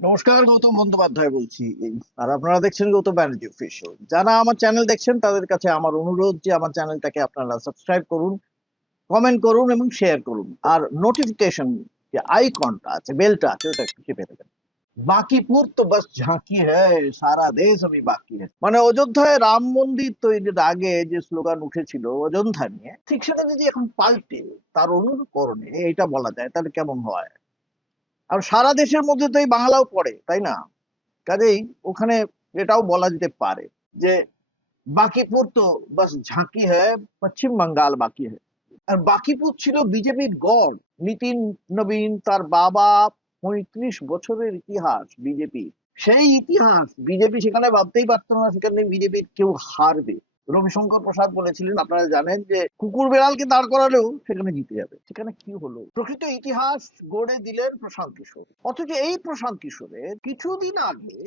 নমস্কার, গৌতম বন্দ্যোপাধ্যায় বলছি। আর আপনারা দেখছেন গৌতম ব্যানার্জি অফিসিয়াল। যারা আমার চ্যানেল দেখছেন তাদের কাছে আমার অনুরোধ যে আমার চ্যানেলটাকে আপনারা সাবস্ক্রাইব করুন, কমেন্ট করুন এবং শেয়ার করুন। আর নোটিফিকেশন যে আইকনটা আছে, বেলটা আছে, ওটা একটু চেপে দেবেন। বাকিপুর তো বাস ঝাঁকি হ্যায়, সারা দেশ আমি বাকি হ্যায়, মানে অযোধ্যায় রাম মন্দির তৈরির আগে যে স্লোগান উঠেছিল অযোধ্যা নিয়ে, ঠিক সেটা যদি এখন পাল্টে তার অনুকরণে এটা বলা যায় তাহলে কেমন হয়? আর সারা দেশের মধ্যে তো এই বাংলাও পড়ে, তাই না? কাজেই ওখানে এটাও বলা যেতে পারে যে বাকিপুর তো বাস ঝাঁকি হ্যায়, পশ্চিম বাঙ্গাল বাকি হ্যায়। আর বাকিপুর ছিল বিজেপির গড়। নিতিন নবীন তার বাবা, 35 বছরের ইতিহাস বিজেপি, সেই ইতিহাস বিজেপি সেখানে ভাবতেই পারতো না সেখানে বিজেপির কেউ হারবে। রবিশঙ্কর প্রসাদ বলেছিলেন, আপনারা জানেন, যে কুকুর বেড়ালকে দাঁড় করালেও সেখানে জিতে যাবে। সেখানে কি হলো? প্রকৃত ইতিহাস গড়ে দিলেন প্রশান্ত কিশোর। অথচ এই প্রশান্ত কিশোরের কিছুদিন আগে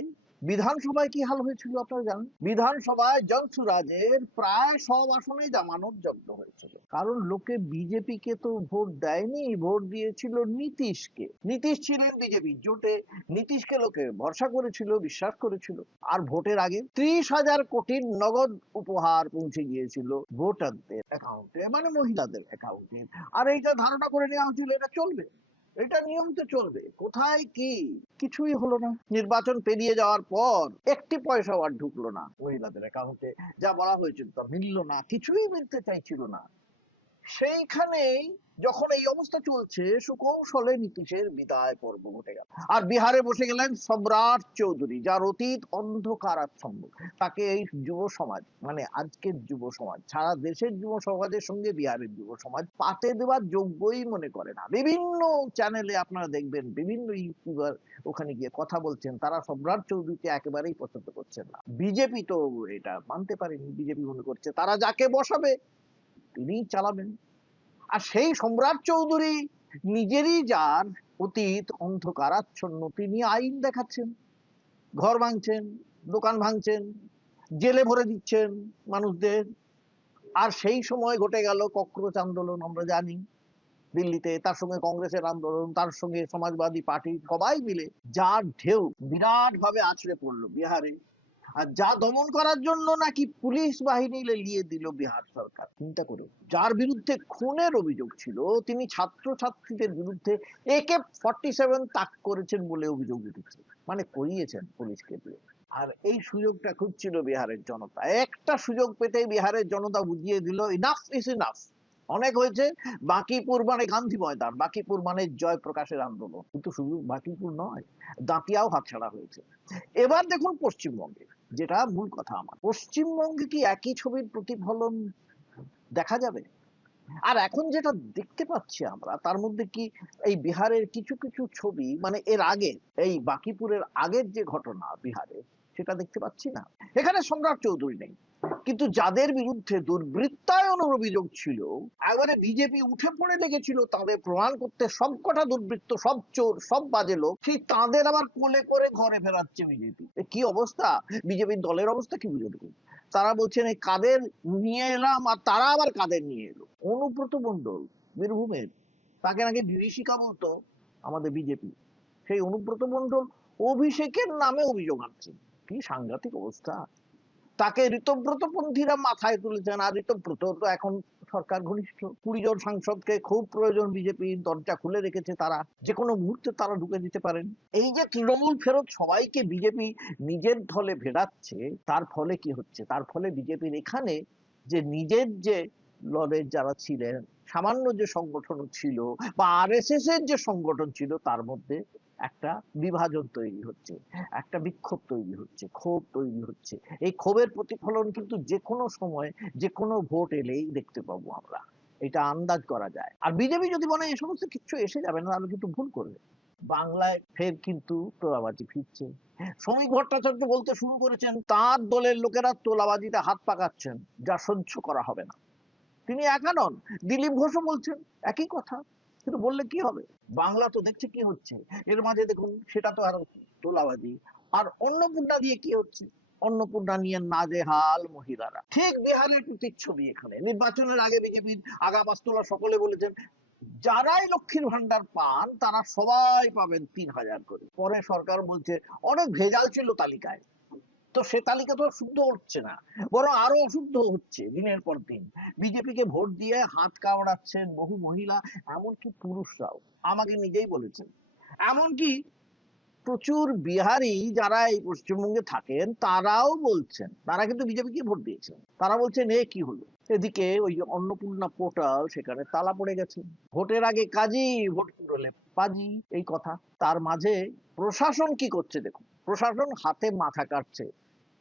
বিধানসভায় কি হাল হয়েছিল আপনারা জানেন? বিধানসভায় জনসুরাজের প্রায় সব আসনে জামানত জব্দ হয়েছিল, কারণ লোকে বিজেপি কে তো ভোট দেয়নি, ভোট দিয়েছিল নীতিশকে। নীতিশ ছিলেন বিজেপি জোটে, নীতিশকে লোকে ভরসা করেছিল, বিশ্বাস করেছিল। আর ভোটের আগে 30,000 কোটির নগদ উপহার পৌঁছে গিয়েছিল ভোটারদের অ্যাকাউন্টে, মানে মহিলাদের অ্যাকাউন্টে। আর এইটা ধারণা করে নেওয়া হচ্ছিল এটা চলবে, এটা নিয়মিত চলবে। কোথায় কি? কিছুই হলো না। নির্বাচন পেরিয়ে যাওয়ার পর একটি পয়সাও আর ঢুকলো না মহিলাদের অ্যাকাউন্টে। যা বলা হয়েছিল তা মিলল না, কিছুই মিলতে চাইছিল না। সেইখানেই যখন এই অবস্থা চলছে, সুকৌশলে নীতিশের বিদায় পর্ব ঘটে গেল। আর বিহারে বসে গেলেন সম্রাট চৌধুরী, যার অতীত অন্ধকারাচ্ছন্ন। তাকে এই যুব সমাজ, মানে আজকের যুব সমাজ, সারা দেশের যুব সমাজের সঙ্গে বিহারের যুব সমাজ পাতে দেওয়ার যোগ্যই মনে করে না। বিভিন্ন চ্যানেলে আপনারা দেখবেন বিভিন্ন ইউটিউবার ওখানে গিয়ে কথা বলছেন, তারা সম্রাট চৌধুরীকে একেবারেই পছন্দ করছেন না। বিজেপি তো এটা মানতে পারেনি। বিজেপি মনে করছে তারা যাকে বসাবে তিনিই চালাবেন। আর সেই সম্রাট চৌধুরী নিজেরই যার অতীত অন্ধকারাচ্ছন্ন, তিনি আইন দেখাচ্ছেন, ঘর ভাঙছেন, দোকান ভাঙছেন, জেলে ভরে দিচ্ছেন মানুষদের। আর সেই সময় ঘটে গেল ককরোচ আন্দোলন, আমরা জানি, দিল্লিতে। তার সঙ্গে কংগ্রেসের আন্দোলন, তার সঙ্গে সমাজবাদী পার্টি, সবাই মিলে যার ঢেউ বিরাট ভাবে আছড়ে পড়লো বিহারে। আর যা দমন করার জন্য নাকি পুলিশ বাহিনী লেলিয়ে দিল বিহার সরকার, চিন্তা করুন। যার বিরুদ্ধে খুনের অভিযোগ ছিল, তিনি ছাত্রছাত্রীদের বিরুদ্ধে AK-47 তাক করেছেন বলে অভিযোগ উঠেছে, মানে করিয়েছেন পুলিশকে দিয়ে। আর এই সুযোগটা খুঁজছিল বিহারের জনতা। একটা সুযোগ পেতেই বিহারের জনতা বুঝিয়ে দিল ইনাফ ইজ ইনাফ, অনেক হয়েছে। বাকিপুর মানে গান্ধী ময়দান, বাকিপুর মানে জয়প্রকাশের আন্দোলন। কিন্তু শুধু বাকিপুর নয়, দাঁতিয়াও হাতছাড়া হয়েছে। এবার দেখুন পশ্চিমবঙ্গে, যেটা মূল কথা আমার, পশ্চিমবঙ্গে কি একই ছবির প্রতিফলন দেখা যাবে? আর এখন যেটা দেখতে পাচ্ছি আমরা, তার মধ্যে কি এই বিহারের কিছু কিছু ছবি, মানে এর আগে, এই বাকিপুরের আগের যে ঘটনা বিহারে, সেটা দেখতে পাচ্ছি না। এখানে সম্রাট চৌধুরী নেই, কিন্তু যাদের বিরুদ্ধে দুর্বৃত্তায়নের অভিযোগ ছিল, একবারে বিজেপি উঠে পড়ে লেগেছিল তাদের প্রমাণ করতে। সবকটা দুর্বৃত্ত, সব চোর, সব বাজে লোক, সেই তাদের আবার কোলে করে ঘরে ফেরাচ্ছে বিজেপি। কি অবস্থা! বিজেপির দলের অবস্থা কি বুঝে দেখুন। তারা বলছেন এই কাদের নিয়ে এলাম, আর তারা আবার কাদের নিয়ে এলো। অনুব্রত মন্ডল, বীরভূমের, তাকে নাকি বিভীষিকা বলতো আমাদের বিজেপি। সেই অনুব্রত মন্ডল অভিষেকের নামে অভিযোগ আনছেন। কি সাংঘাতিক অবস্থা! তাকে ঋতব্রত পন্থীরা মাথায় তুলেছেন। আর ঋতব্রত তো এখন সরকার ঘনিষ্ঠ, 20 জন সাংসদকে খুব প্রয়োজন বিজেপি, দরজা খুলে রেখেছে তারা, যে কোনো মুহূর্তে তারা ঢুকে দিতে পারেন। এই যে তৃণমূল ফেরত সবাইকে বিজেপি নিজের দলে ভেড়াচ্ছে, তার ফলে কি হচ্ছে? তার ফলে বিজেপির এখানে যে নিজের যে দলের যারা ছিলেন, সামান্য যে সংগঠন ছিল, বা RSS এর যে সংগঠন ছিল, তার মধ্যে একটা বিভাজন তৈরি হচ্ছে, একটা বিক্ষোভ তৈরি হচ্ছে, ক্ষোভ তৈরি হচ্ছে। এই ক্ষোভের প্রতিফলন কিন্তু যে কোনো সময়, যে কোনো ভোট এলেই দেখতে পাবো আমরা, এটা আন্দাজ করা যায়। আর বিজেপি যদি বলে এই সমস্ত কিছু এসে যাবে না, তাহলে কিন্তু ভুল করবে। বাংলায় ফের কিন্তু তোলাবাজি ফিরছে। শ্রমিক ভট্টাচার্য বলতে শুরু করেছেন তার দলের লোকেরা তোলাবাজিতে হাত পাকাচ্ছেন, যা সহ্য করা হবে না। তিনি একা নন, দিলীপ ঘোষও বলছেন একই কথা। কিন্তু বললে কি হবে? বাংলা তো দেখছে কি হচ্ছে। এর মাঝে দেখুন, সেটা তো আরো তোলাবাজি। আর অন্নপূর্ণা দিয়ে কি হচ্ছে? অন্নপূর্ণা নিয়ে নাজেহাল মহিলারা। ঠিক বিহারের প্রতিচ্ছবি এখানে। নির্বাচনের আগে বিজেপির আগা পাস্তলা সকলে বলেছেন যারাই লক্ষ্মীর ভান্ডার পান তারা সবাই পাবেন 3,000 করে। পরে সরকার বলছে অনেক ভেজাল ছিল তালিকায়, তো সে তালিকা তো শুদ্ধ হচ্ছে না, বরং আরো অশুদ্ধ হচ্ছে দিনের পর দিন। বিজেপিকে ভোট দিয়ে হাত কামড়াচ্ছেন বহু মহিলা, এমনকি পুরুষরাও, আমাকে নিজেই বলেছেন। এমনকি প্রচুর বিহারি যারা এই পশ্চিমবঙ্গে থাকেন তারাও বলছেন, তারা কিন্তু বিজেপিকে ভোট দিয়েছেন, তারা বলছেন এ কি হলো। এদিকে ওই যে অন্নপূর্ণা পোর্টাল, সেখানে তালা পড়ে গেছে, ভোটের আগে কাজী, ভোট পুরোলে পাজি, এই কথা। তার মাঝে প্রশাসন কি করছে দেখুন, প্রশাসন হাতে মাথা কাটছে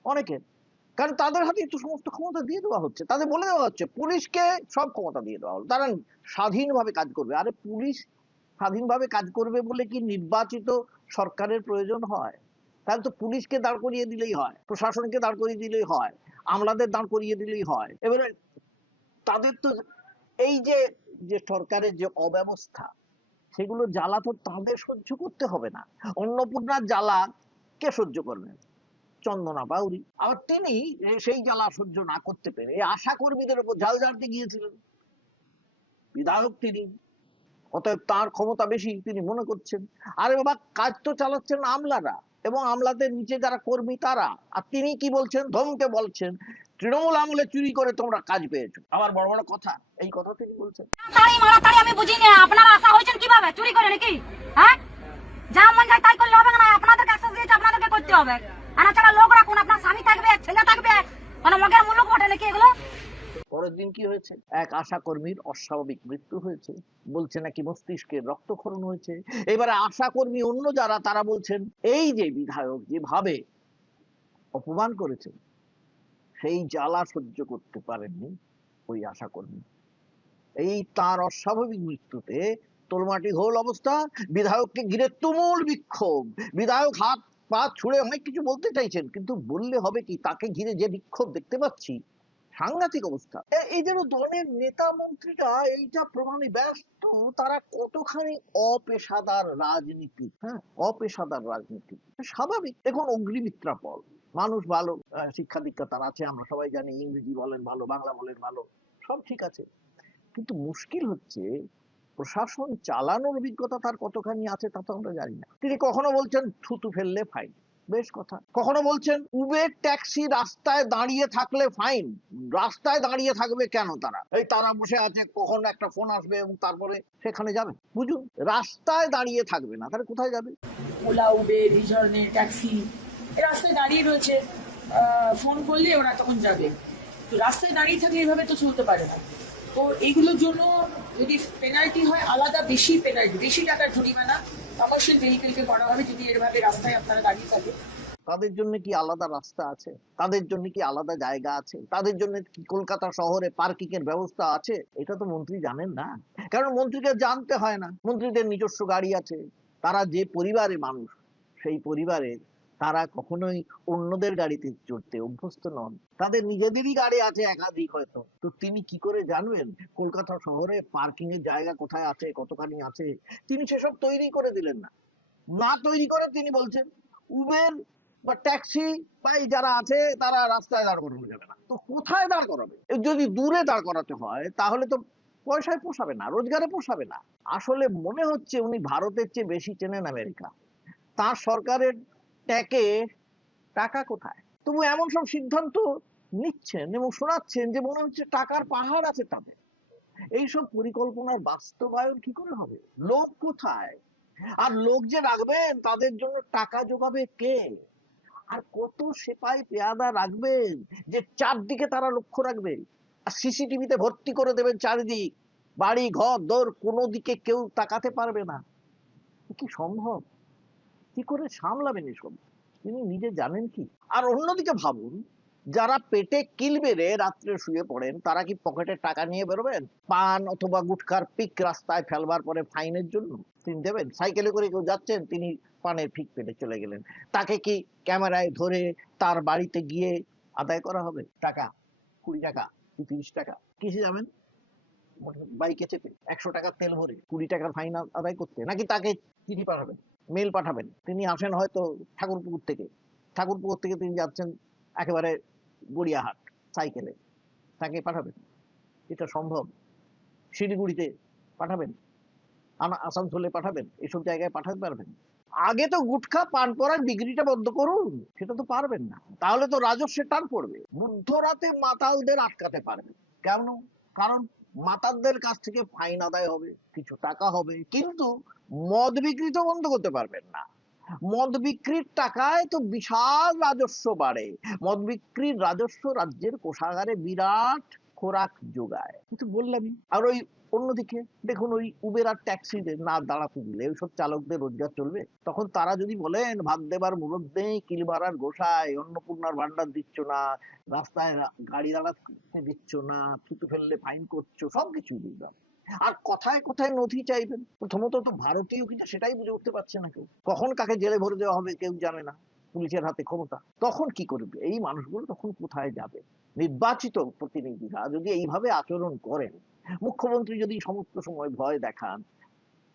অনেকে, কারণ তাদের হাতে তো সমস্ত ক্ষমতা দিয়ে দেওয়া হচ্ছে, তাদের বলে দেওয়া হচ্ছে পুলিশকে সব ক্ষমতা দিয়ে দেওয়া হলো, তারা স্বাধীনভাবে কাজ করবে। আরে পুলিশ স্বাধীনভাবে কাজ করবে বলে কি নির্বাচিত সরকারের প্রয়োজন হয়? তাহলে তো পুলিশকে দাঁড় করিয়ে দিলেই হয়, প্রশাসনকে দাঁড় করিয়ে দিলেই হয়, আমলাদের দাঁড় করিয়ে দিলেই হয়। এবারে তাদের তো এই যে যে সরকারের যে অব্যবস্থা, সেগুলো জ্বালা তো তাদের সহ্য করতে হবে না। অন্নপূর্ণার জ্বালা কে সহ্য করবেন? চন্দনা বাউরি। আবার তিনি সেই জ্বালা সহ্য না করতে পেরে আশা কর্মীদের উপর ঝাল ঝাড়তে গিয়েছিলেন, বিধায়ক তিনি, অতএব তার ক্ষমতা বেশি তিনি মনে করছেন। আরে বাবা, কাজ তো চালাচ্ছেন আমলারা এবং আমলাদের নিচে যারা কর্মী তারা। আর তিনি কি বলছেন, ধমকে বলছেন তৃণমূল আমলে চুরি করে তোমরা কাজ পেয়েছো, আবার বড় বড় কথা, এই কথা তিনি বলছেন। তাড়ি মারা তাড়ি আমি বুঝি না, আপনারা আশা হয়েছেন কিভাবে চুরি করে নাকি? হ্যাঁ, যা মন যায় তাই করলে হবে না, আপনাদেরকে অ্যাক্সেস দিয়েছে, আপনাদেরকে করতে হবে। আনা ছাড়া লোক রাখুন, আপনার স্বামী থাকবে, ছেলে থাকবে, মানে মগের মূল্য বটে নাকি এগুলো? পরের দিন কি হয়েছে, এক আশা কর্মীর অস্বাভাবিক মৃত্যু হয়েছে, বলছে নাকি মস্তিষ্কের রক্তক্ষরণ হয়েছে। এবারে আশা কর্মী অন্য যারা, তারা বলছেন এই যে বিধায়ক যেভাবে অপমান করেছেন, সেই জ্বালা সহ্য করতে পারেননি ওই আশা কর্মী। এই তার অস্বাভাবিক মৃত্যুতে তোলমাটি ঘোল অবস্থা, বিধায়ককে ঘিরে তুমুল বিক্ষোভ। বিধায়ক হাত পা ছুড়ে অনেক কিছু বলতে চাইছেন, কিন্তু বললে হবে কি, তাকে ঘিরে যে বিক্ষোভ দেখতে পাচ্ছি, সাংঘাতিক অবস্থা। এই যেন দলের নেতা মন্ত্রীরা এইটা প্রমাণে ব্যস্ত, তারা কতখানি অপেশাদার রাজনীতি, হ্যাঁ, অপেশাদার রাজনীতি স্বাভাবিক। দেখুন অগ্নিমিত্রা পল, মানুষ ভালো, শিক্ষা দীক্ষা তার আছে, আমরা সবাই জানি, ইংরেজি বলেন ভালো, বাংলা বলেন ভালো, সব ঠিক আছে। কিন্তু মুশকিল হচ্ছে প্রশাসন চালানোর অভিজ্ঞতা তার কতখানি আছে তা তো আমরা জানি না। তিনি কখনো বলছেন থুতু ফেললে ফাইন, বেশ কথা, কখনো বলছেন উবের ট্যাক্সি রাস্তায় দাঁড়িয়ে থাকলে ফাইন। রাস্তায় দাঁড়িয়ে থাকবে কেন তারা? এই তারা বসে আছে, কখন একটা ফোন আসবে এবং তারপরে সেখানে যাবে, বুঝুন, রাস্তায় দাঁড়িয়ে থাকবে না, তাহলে কোথায় যাবে? ওলা, উবের, এই ধরনের ট্যাক্সি রাস্তায় দাঁড়িয়ে রয়েছে, ফোন করলে ওরা তখন যাবে। তো রাস্তায় দাঁড়িয়ে থাকলে এভাবে তো চলতে পারে না। তো এইগুলোর জন্য যদি পেনাল্টি হয়, আলাদা বেশি পেনাল্টি, বেশি টাকার জরিমানা কমার্শিয়াল ভেহিকেলকে করা হবে যদি এভাবে রাস্তায় আপনারা দাঁড়িয়ে থাকে। তাদের জন্য কি আলাদা রাস্তা আছে? তাদের জন্য কি আলাদা জায়গা আছে? তাদের জন্য কি কলকাতা শহরে পার্কিং এর ব্যবস্থা আছে? এটা তো মন্ত্রী জানেন না, কারণ মন্ত্রীকে জানতে হয় না, মন্ত্রীদের নিজস্ব গাড়ি আছে। তারা যে পরিবারের মানুষ, সেই পরিবারে তারা কখনোই অন্যদের গাড়িতে চড়তে অভ্যস্ত নন, তাদের নিজেদেরই গাড়ি আছে একাধিক হয়তো। তো তিনি কি করে জানবেন কলকাতা শহরে পার্কিং এর জায়গা কোথায় আছে, কতখানি আছে? তিনি সেসব তৈরি করে দিলেন না। না তৈরি করে তিনি বলছেন উবের বা ট্যাক্সি বা এই যারা আছে তারা রাস্তায় দাঁড় করানো যাবে না। তো কোথায় দাঁড় করাবে? যদি দূরে দাঁড় করাতে হয় তাহলে তো পয়সায় পোষাবে না, রোজগারে পোষাবে না। আসলে মনে হচ্ছে উনি ভারতের চেয়ে বেশি চেনেন আমেরিকা। তার সরকারের ট্যাকে টাকা কোথায়, তবু এমন সব সিদ্ধান্ত নিচ্ছেন এবং শোনাচ্ছেন যে মনে হচ্ছে টাকার পাহাড় আছে তাদের। এইসব পরিকল্পনার বাস্তবায়ন কি করে হবে? লোক কোথায়? আর লোক যে রাখবেন তাদের জন্য টাকা জোগাবে কে? আর কত সেপাই পেয়াদা রাখবেন যে চারদিকে তারা লক্ষ্য রাখবে? আর সিসিটিভিতে ভর্তি করে দেবেন চারিদিক, বাড়ি ঘর দর, কোনো দিকে কেউ তাকাতে পারবে না। কি সম্ভব? কি করে সামলাবেন এসব? তিনি নিজে জানেন কি? আর অন্যদিকে ভাবুন, যারা পেটে কিল মেরে রাত্রে শুয়ে পড়েন, তারা কি পকেটে টাকা নিয়ে বেরোবেন? পান অথবা গুটখার পিক রাস্তায় ফেলবার পরে ফাইনের জন্য তিনি দেবেন? সাইকেলে করে কেউ যাচ্ছেন, তিনি পানের ফিক পেটে চলে গেলেন, তাকে কি ক্যামেরায় ধরে তার বাড়িতে গিয়ে আদায় করা হবে টাকা? 20 টাকা কি 30 টাকা? কিসে যাবেন? বাইকে চেপে 100 টাকা তেল ভরে 20 টাকার ফাইন আদায় করতে, নাকি তাকে চিঠি পাঠাবেন, মেল পাঠাবেন? তিনি আসেন হয়তো ঠাকুরপুকুর থেকে, ঠাকুরপুকুর থেকে তিনি যাচ্ছেন একেবারে গড়িয়াহাট সাইকেলে, তাকে পাঠাবেন? এটা সম্ভব? শিলিগুড়িতে পাঠাবেন? আসানসোলে পাঠাবেন, এসব জায়গায় পাঠাতে পারবেন? আগে তো গুটখা পান পরার বিক্রিটা বন্ধ করুন, সেটা তো পারবেন না। তাহলে তো রাজস্বের টান পড়বে। মধ্যরাতে মাতালদের আটকাতে পারবেন কেন? কারণ মাতালদের কাছ থেকে ফাইন আদায় হবে, কিছু টাকা হবে, কিন্তু মদ বিক্রি তো বন্ধ করতে পারবেন না। মদ বিক্রির টাকায় তো বিশাল রাজস্ব বাড়ে। মদ বিক্রির রাজস্ব রাজ্যের কোষাগারে বিরাট খোরাক যোগায়, কিন্তু বললামই। আর ওই অন্যদিকে দেখুন, ওই উবের আর ট্যাক্সিতে না দাঁড়াতে দিলে ওইসব চালকদের রোজগার চলবে? তখন তারা যদি বলেন ভাত দেবার মুরদ নেই, কিল মারার গোসাই, অন্নপূর্ণার ভান্ডার দিচ্ছ না, রাস্তায় গাড়ি দাঁড়াতে দিচ্ছ না, থুতু ফেললে ফাইন করছো, সবকিছু বুঝলাম। আর কথায় কথায় নথি চাইবেন। প্রথমত তো ভারতীয় কিনা সেটাই বুঝে উঠতে পারছে না কেউ। কখন কাকে জেলে ভরে দেওয়া হবে কেউ জানে না, পুলিশের হাতে ক্ষমতা। তখন কি করবে এই মানুষগুলো? তখন কোথায় যাবে? নির্বাচিত প্রতিনিধিরা যদি এইভাবে আচরণ করেন, মুখ্যমন্ত্রী যদি সমস্ত সময় ভয় দেখান,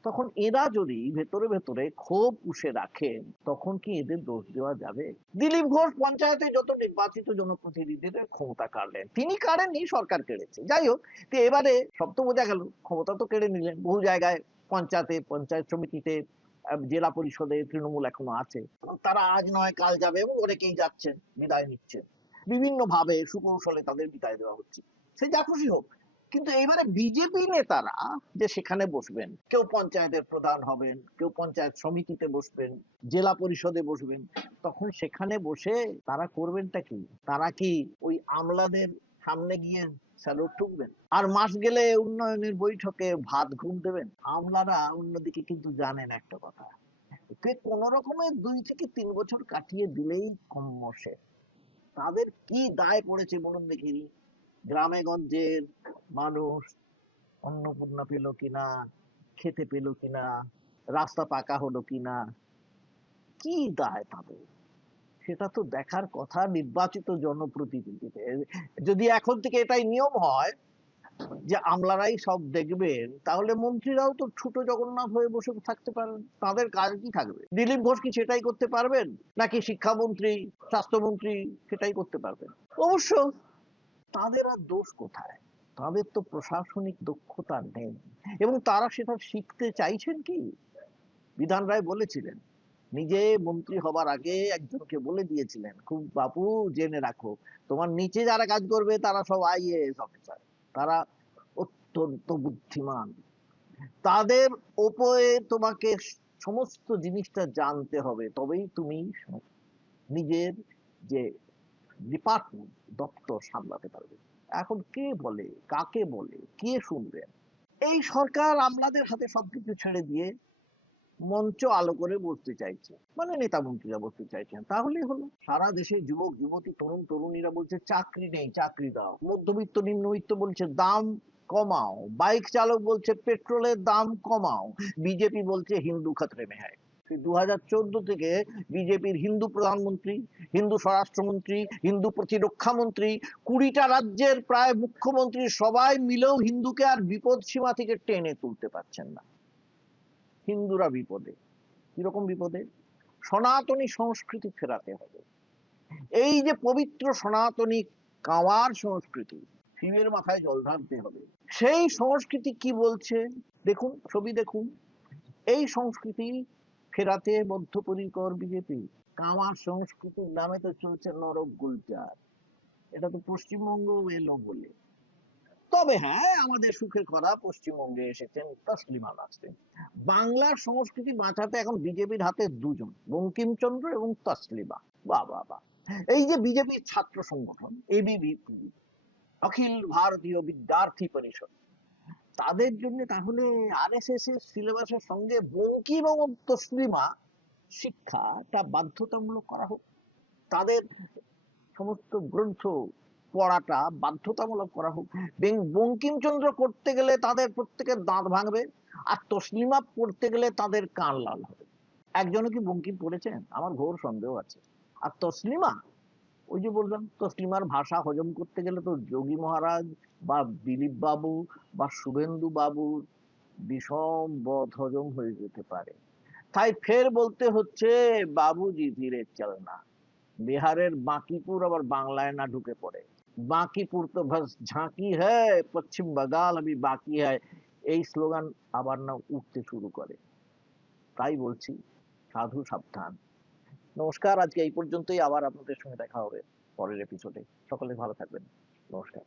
তখন এরা যদি ভেতরে ভেতরে ক্ষোভ পুষে রাখেন, তখন কি এদের দোষ দেওয়া যাবে? দিলীপ ঘোষ পঞ্চায়েতে যত নির্বাচিত জনপ্রতিনিধিদের ক্ষমতা কাড়লেন, তিনি কাড়েননি, সরকার কেড়েছে। যাই হোক, তো এবারে সব তো বোঝা গেল, ক্ষমতা তো কেড়ে নিলেন। বহু জায়গায় পঞ্চায়েতে, পঞ্চায়েত সমিতিতে, জেলা পরিষদে তৃণমূল এখনো আছে। তারা আজ নয় কাল যাবে, এবং অনেকেই যাচ্ছেন, বিদায় নিচ্ছেন। বিভিন্ন ভাবে সুকৌশলে তাদের বিদায় দেওয়া হচ্ছে। সে যা খুশি হোক, কিন্তু এইবারে বিজেপি নেতারা যে সেখানে বসবেন, কেউ পঞ্চায়েতের প্রধান হবেন, কেউ পঞ্চায়েত সমিতিতে বসবেন, জেলা পরিষদে বসবেন, তখন সেখানে বসে তারা করবেনটা কি? তারা কি ওই আমলাদের সামনে গিয়ে স্যালুট ঠুকবেন? আর মাস গেলে উন্নয়নের বৈঠকে ভাত ঘুম দেবেন? আমলারা অন্যদিকে কিন্তু জানেন একটা কথা, কোন রকমের 2 থেকে 3 বছর কাটিয়ে দিলেই কম্মসে। তাদের কি দায় পড়েছে বলুন দেখিনি? গ্রামে গঞ্জের মানুষ অন্নপূর্ণা পেল কিনা, খেতে পেল কিনা, রাস্তা পাকা হলো কিনা, কি দায় তাদের? সেটা তো দেখার কথা নির্বাচিত জনপ্রতিনিধিদের। যদি এখন থেকে এটাই নিয়ম হয় যে আমলারাই সব দেখবেন, তাহলে মন্ত্রীরাও তো ছোট জগন্নাথ হয়ে বসে থাকতে পারবেন। তাদের কাজ কি থাকবে? দিলীপ ঘোষ কি সেটাই করতে পারবেন? নাকি শিক্ষামন্ত্রী, স্বাস্থ্যমন্ত্রী সেটাই করতে পারবেন? অবশ্য তাদের আর দোষ কোথায়? তাদের তো প্রশাসনিক দক্ষতা নেই, এবং তারা সেটা শিখতে চাইছেন কি? বিধান রায় বলেছিলেন, নিজে মন্ত্রী হবার আগে একজনকে বলে দিয়েছিলেন, খুব বাপু জেনে রাখো, তোমার নিচে যারা কাজ করবে তারা সব আইএএস অফিসার, তারা অত্যন্ত বুদ্ধিমান, তাদের ওপরে তোমাকে সমস্ত জিনিসটা জানতে হবে, তবেই তুমি নিজের যে ডিপার্টমেন্ট, দপ্তর সামলাতে পারবে। এখন কে বলে, কাকে বলে, কে শুনবেন? এই সরকার আমলাদের হাতে সবকিছু ছেড়ে দিয়ে মঞ্চ আলো করে বসতে চাইছে, মানে নেতা মন্ত্রীরা বসতে চাইছেন। তাহলে হলো, সারা দেশে যুবক যুবতী তরুণ তরুণীরা বলছে চাকরি নেই, চাকরি দাও। মধ্যবিত্ত নিম্নবিত্ত বলছে দাম কমাও, বাইক চালক বলছে পেট্রোলের দাম কমাও, বিজেপি বলছে হিন্দু খতরে মে হ্যায়। 2014 থেকে বিজেপির হিন্দু প্রধানমন্ত্রী, হিন্দু স্বরাষ্ট্রমন্ত্রী, হিন্দু প্রতিরক্ষা মন্ত্রী, 20টা রাজ্যের প্রায় মুখ্যমন্ত্রী সবাই মিলেও হিন্দুকে আর বিপদ সীমা থেকে টেনে তুলতে পারছেন না। হিন্দুরা বিপদে। কিরকম বিপদে? সনাতনী সংস্কৃতি ফেরাতে হবে। এই যে পবিত্র সনাতনী কাওয়ার সংস্কৃতি, শিবের মাথায় জল ঢালতে হবে, সেই সংস্কৃতি কি বলছে দেখুন, ছবি দেখুন। এই সংস্কৃতি ফেরাতে বদ্ধপরিকর বিজেপি। কাওয়ার সংস্কৃতির নামে তো চলছে নরক গুলজার। এটা তো পশ্চিমবঙ্গ এলো বলে। তবে হ্যাঁ, আমাদের সুখের কথা, পশ্চিমবঙ্গে এসেছেন তসলিমা নাসরিন। বাংলার সংস্কৃতি বাঁচাতে এখন বিজেপির হাতে দুজন, বঙ্কিমচন্দ্র এবং তসলিমা। বাহ বাহ বাহ। এই যে বিজেপির ছাত্র সংগঠন এবিভিপি, অখিল ভারতীয় বিদ্যার্থী পরিষদ, তাদের জন্য তাহলে আরএসএস এর সিলেবাসের সঙ্গে বঙ্কিম এবং তসলিমা শিক্ষাটা বাধ্যতামূলক করা হোক। তাদের সমস্ত গ্রন্থ পড়াটা বাধ্যতামূলক করা হোক। বঙ্কিমচন্দ্র করতে গেলে তাদের প্রত্যেকের দাঁত ভাঙবে, আর তসলিমা পড়তে গেলে তাদের কান লাল হবে। একজনও কি বঙ্কিম পড়েছেন? আমার ঘোর সন্দেহ আছে। আর তসলিমা, ওই যে বললাম, তসলিমার ভাষা হজম করতে গেলে তো যোগী মহারাজ বা দিলীপ বাবু বা শুভেন্দু বাবুর বিষম বদ হজম হয়ে যেতে পারে। তাই ফের বলতে হচ্ছে, বাবুজি ধীরে চলনা। বিহারের বাঁকিপুর আবার বাংলায় না ঢুকে পড়ে। বাঁকিপুর তো বাস ঝাঁকি হ্যায়, পশ্চিম বঙ্গাল अभी बाकी है। এই স্লোগান আবার না উঠতে শুরু করে। তাই বলছি, সাধু সাবধান। নমস্কার, আজকে এই পর্যন্তই। আবার আপনাদের সঙ্গে দেখা হবে পরের এপিসোডে। সকলে ভালো থাকবেন। নমস্কার।